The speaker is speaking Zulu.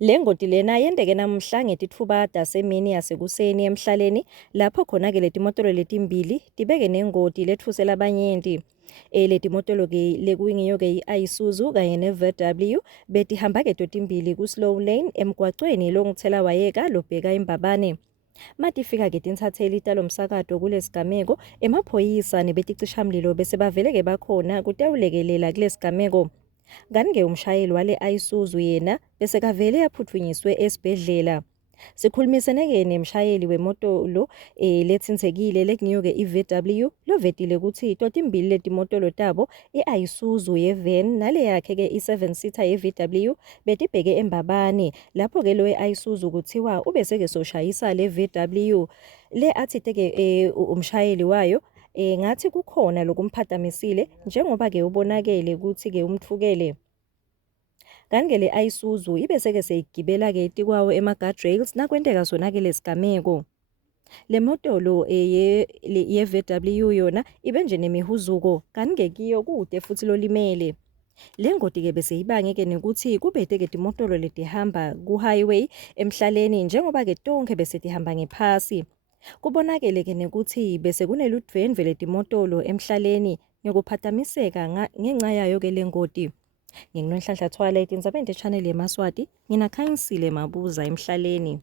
Le ngoti lena yendeke namhla ngetitfubata semini yasekuseni emhlaleni lapho khona-ke letimotolo letimbili tibeke nengoti letfuse labanyenti. Letimotolo-ke lekuyingiyo-ke i-Isuzu kanye ne-VW betihamba-ke totimbili ku-slow lane emgwacweni longithelawayeka lobheka eMbabane. Matifika-ke tinsatheli talomsakato kulesigameko, emaphoyisa nebeticishamlilo bese bavele-ke bakhona kutewulekelela kulesigameko. Kanti-ke umshayeli wale Isuzu yena bese kavele aphuthunyiswe esibhedlela. Sikhulumisene-ke nemshayeli wemoto lo letsinsekile lekungiyo-ke i-VW lovetile ukuthi totimbili letimotolo tabo i-Isuzu ye-van nale yakhe-ke i-7-seater ye-VW betibheke eMbabane. Lapho-ke lo we-Isuzu kuthiwa ubese-ke soshayisa le VW le athite-ke umshayeli wayo ngathi kukhona lokumphazamisile njengoba-ke ubonakele ukuthi-ke umthukele. Kanti-ke le Isuzu ibese-ke seyigibela-ke tikwawo ema-guardrails nakwenteka sona-ke lesigameko. Le moto lo ye-VW yona ibe nje nemihuzuko kanti-ke kiyo kude futhi lolimele. Le ngoti-ke bese ibange-ke nekuthi kubete-ke timotolo letihamba ku-highway emhlaleni njengoba-ke tonke bese tihamba ngephasi. Kubonakele-ke nekuthi bese kuneludvendve letimotolo emhlaleni ngekuphatamiseka ngenxa yayo-ke le ngoti. NginguNhlanhla Thwala etindzabeni te-channel yeMaswati, nginaKhanyisile Mabuza emhlaleni.